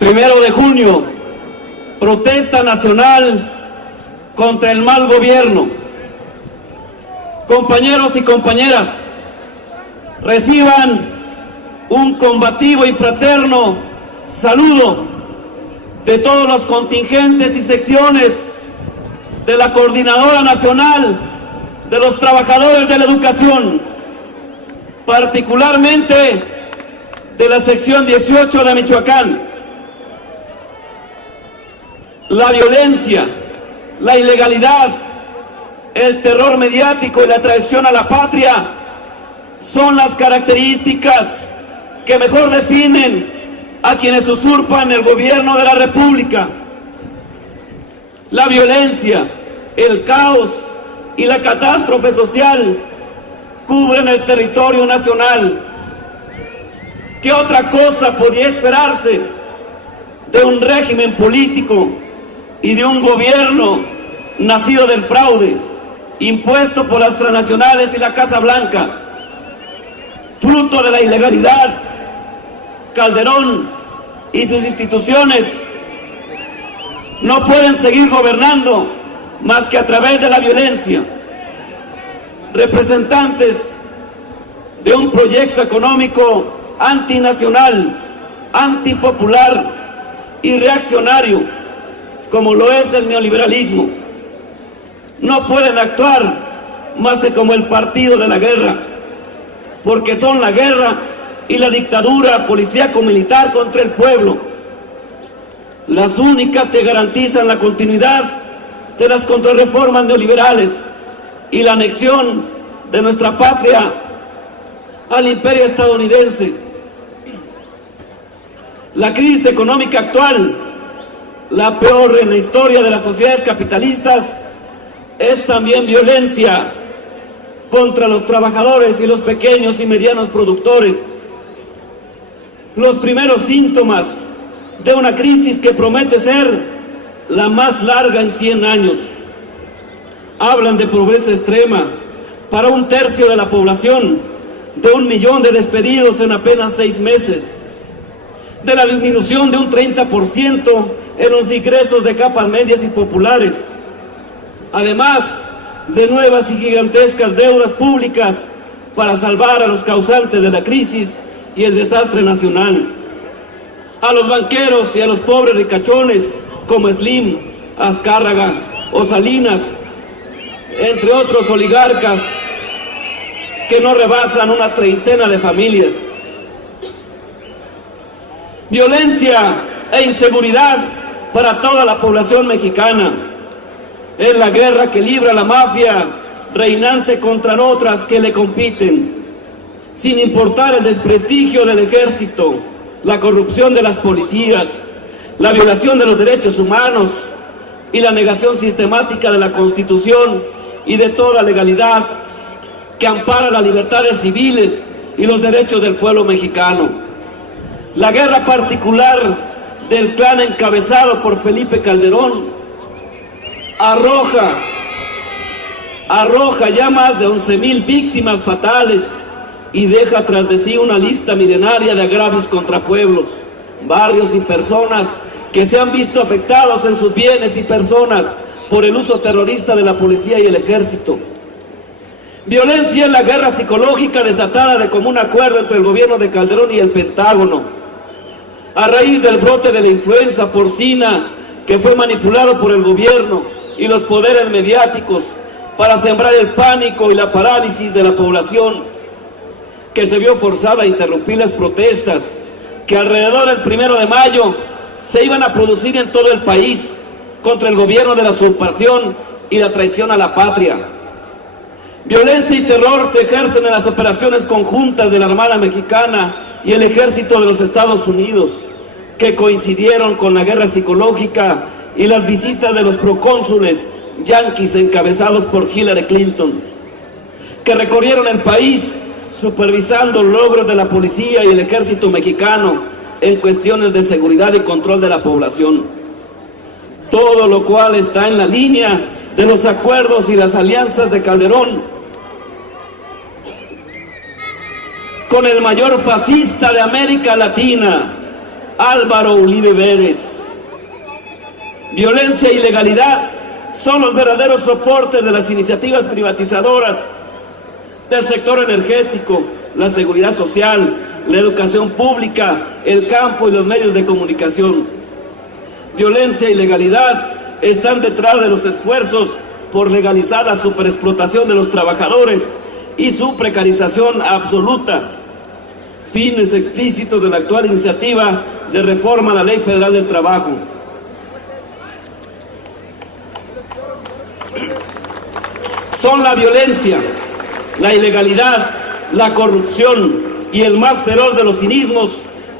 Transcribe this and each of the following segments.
1 de junio, protesta nacional contra el mal gobierno. Compañeros y compañeras, reciban un combativo y fraterno saludo de todos los contingentes y secciones de la Coordinadora Nacional de los Trabajadores de la Educación, particularmente de la sección 18 de Michoacán. La violencia, la ilegalidad, el terror mediático y la traición a la patria son las características que mejor definen a quienes usurpan el gobierno de la República. La violencia, el caos y la catástrofe social cubren el territorio nacional. ¿Qué otra cosa podía esperarse de un régimen político y de un gobierno nacido del fraude, impuesto por las transnacionales y la Casa Blanca? Fruto de la ilegalidad, Calderón y sus instituciones no pueden seguir gobernando más que a través de la violencia. Representantes de un proyecto económico antinacional, antipopular y reaccionario, como lo es el neoliberalismo, no pueden actuar más que como el partido de la guerra, porque son la guerra y la dictadura policíaco-militar contra el pueblo las únicas que garantizan la continuidad de las contrarreformas neoliberales y la anexión de nuestra patria al imperio estadounidense. La crisis económica actual, la peor en la historia de las sociedades capitalistas, es también violencia contra los trabajadores y los pequeños y medianos productores. Los primeros síntomas de una crisis que promete ser la más larga en 100 años. Hablan de pobreza extrema para 1/3 de la población, de 1 millón de despedidos en apenas 6 meses, de la disminución de un 30% en los ingresos de capas medias y populares, además de nuevas y gigantescas deudas públicas para salvar a los causantes de la crisis y el desastre nacional. A los banqueros y a los pobres ricachones como Slim, Azcárraga o Salinas, entre otros oligarcas que no rebasan una treintena de familias. Violencia e inseguridad para toda la población mexicana. Es la guerra que libra la mafia reinante contra otras que le compiten, sin importar el desprestigio del ejército, la corrupción de las policías, la violación de los derechos humanos y la negación sistemática de la Constitución y de toda legalidad que ampara las libertades civiles y los derechos del pueblo mexicano. La guerra particular del clan encabezado por Felipe Calderón arroja ya más de 11,000 víctimas fatales y deja tras de sí una lista milenaria de agravios contra pueblos, barrios y personas que se han visto afectados en sus bienes y personas por el uso terrorista de la policía y el ejército. Violencia en la guerra psicológica desatada de común acuerdo entre el gobierno de Calderón y el Pentágono, a raíz del brote de la influenza porcina que fue manipulado por el gobierno y los poderes mediáticos para sembrar el pánico y la parálisis de la población, que se vio forzada a interrumpir las protestas que alrededor del 1 de mayo se iban a producir en todo el país contra el gobierno de la usurpación y la traición a la patria. Violencia y terror se ejercen en las operaciones conjuntas de la Armada Mexicana y el Ejército de los Estados Unidos, que coincidieron con la guerra psicológica y las visitas de los procónsules yanquis encabezados por Hillary Clinton, que recorrieron el país supervisando logros de la policía y el ejército mexicano en cuestiones de seguridad y control de la población. Todo lo cual está en la línea de los acuerdos y las alianzas de Calderón con el mayor fascista de América Latina, Álvaro Uribe Vélez. Violencia e ilegalidad son los verdaderos soportes de las iniciativas privatizadoras del sector energético, la seguridad social, la educación pública, el campo y los medios de comunicación. Violencia e ilegalidad están detrás de los esfuerzos por legalizar la superexplotación de los trabajadores y su precarización absoluta, fines explícitos de la actual iniciativa de reforma a la Ley Federal del Trabajo. Son la violencia, la ilegalidad, la corrupción y el más feroz de los cinismos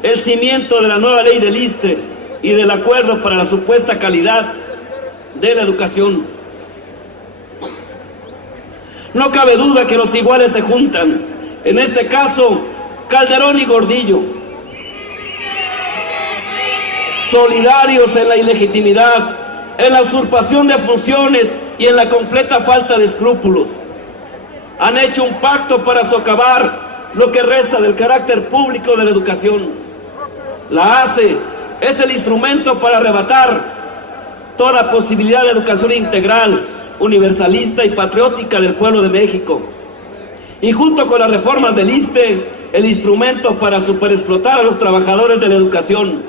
el cimiento de la nueva ley del ISSSTE y del acuerdo para la supuesta calidad de la educación. No cabe duda que los iguales se juntan, en este caso Calderón y Gordillo, solidarios en la ilegitimidad, en la usurpación de funciones y en la completa falta de escrúpulos. Han hecho un pacto para socavar lo que resta del carácter público de la educación. La ACE es el instrumento para arrebatar toda posibilidad de educación integral, universalista y patriótica del pueblo de México. Y junto con las reformas del ISSSTE, el instrumento para superexplotar a los trabajadores de la educación,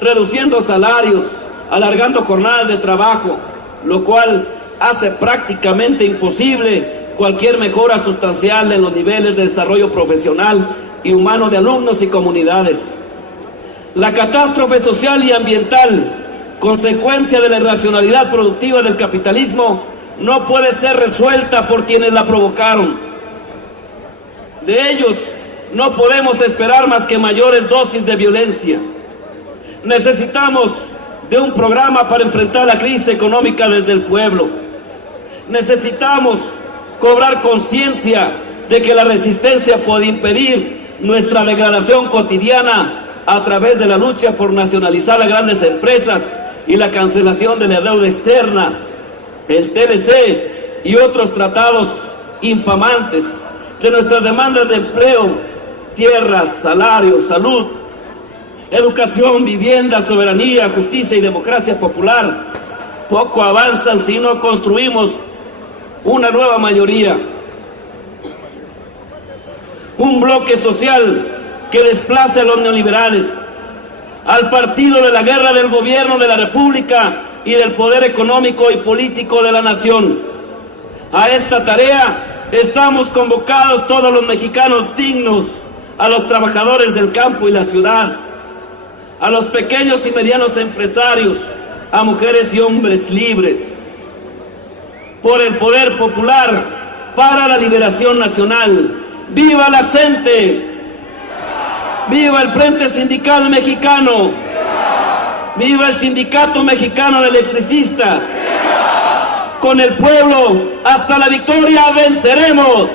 reduciendo salarios, alargando jornadas de trabajo, lo cual hace prácticamente imposible cualquier mejora sustancial en los niveles de desarrollo profesional y humano de alumnos y comunidades. La catástrofe social y ambiental, consecuencia de la irracionalidad productiva del capitalismo, no puede ser resuelta por quienes la provocaron. De ellos no podemos esperar más que mayores dosis de violencia. Necesitamos de un programa para enfrentar la crisis económica desde el pueblo. Necesitamos cobrar conciencia de que la resistencia puede impedir nuestra degradación cotidiana a través de la lucha por nacionalizar las grandes empresas y la cancelación de la deuda externa, el TLC y otros tratados infamantes, de nuestras demandas de empleo, tierras, salarios, salud, educación, vivienda, soberanía, justicia y democracia popular. Poco avanzan si no construimos una nueva mayoría, un bloque social que desplace a los neoliberales, al partido de la guerra del gobierno de la República y del poder económico y político de la nación. A esta tarea estamos convocados todos los mexicanos dignos, a los trabajadores del campo y la ciudad, a los pequeños y medianos empresarios, a mujeres y hombres libres, por el poder popular, para la liberación nacional. ¡Viva la CENTE! ¡Viva el Frente Sindical Mexicano! ¡Viva el Sindicato Mexicano de Electricistas! ¡Viva! Con el pueblo hasta la victoria venceremos.